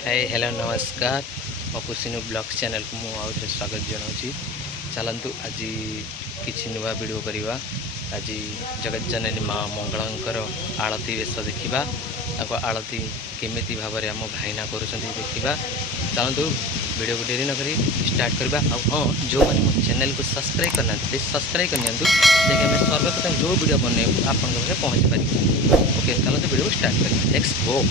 Hi hello नमस्कार अपुसिनु blog channel को मुझे स्वागत जनाऊँ। चलतु आज किसी नुआ वीडियो करवा। आज जगत जननी माँ मंगलांकर आलती वेश देखा आलती केमी भाव में आम भाईना कर देखा। चलतु वीडियो को डेरी नक स्टार्ट करवा। हाँ जो मैंने मो चैनल को सब्सक्राइब करना प्लीज सब्सक्राइब करनी देखिए आम सर्वप्रथम जो वीडियो बनइबू आप पहुँच पार। ओके चलते वीडियो को स्टार्ट करें। Let's go.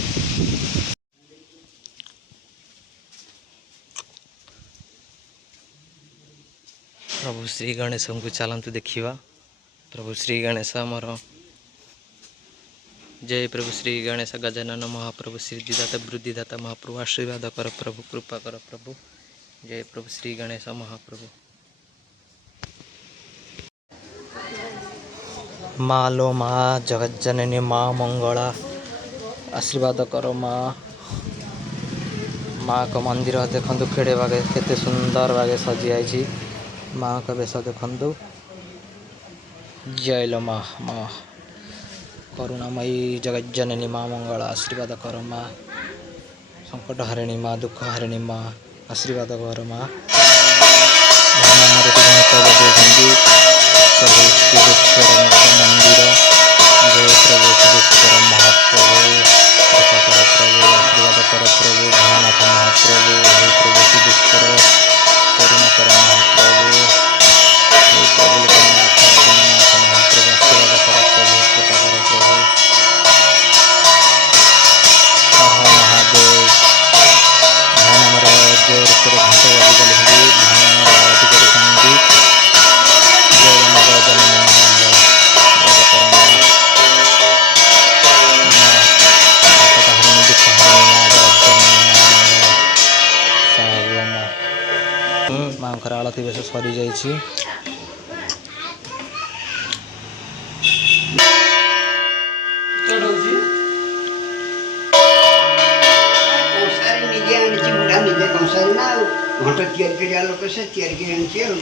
प्रभु श्री गणेश को चलतु देखा। प्रभु श्री गणेश आमर जय प्रभु श्री गणेश गजानन महाप्रभु सिद्धिदाता वृद्धिदाता महाप्रभु आशीर्वाद कर प्रभु कृपा कर प्रभु। जय प्रभु श्री गणेश महाप्रभु। माँ लो माँ जगत जननी माँ मंगला आशीर्वाद कर माँ। माँ का मंदिर देखु केड़े बागे केते सुंदर बागे सजी आई। माँ का बेश देखु। जय लो माँ माँ करुणामयी जगत जननी माँ मंगला आशीर्वाद कर माँ। संकट हरिणी माँ दुख हरिणी माँ आशीर्वाद कर माँ। प्रभु शिवेश्वर मंदिर जय प्रभु शिवेश्वर महाप्रभु कृपा कर प्रभु आशीर्वाद कर प्रभु भोलानाथ महाप्रभु हे प्रभु शिवेश्वर करुणा कर महाप्रभु हे प्रभु लोकनाथ दीननाथ महाप्रभु आशीर्वाद कर प्रभु कृपा कर प्रभु। महादेव भाई आमर जोर से घंट बजी गली भाई आमर आरती कर। जय माता जननी मंगल हरिणी दुख हरिणी माँ माँ आलती बेश सरी जा। ନିଜେ ଆଣିଛି ବୁଢ଼ା ନିଜେ କଂସାରୀ ନା ଆଉ ଘଣ୍ଟ ତିଆରି କରିବା ଲୋକ ସେ ତିଆରି କରି ଆଣିଛି ଆଉ।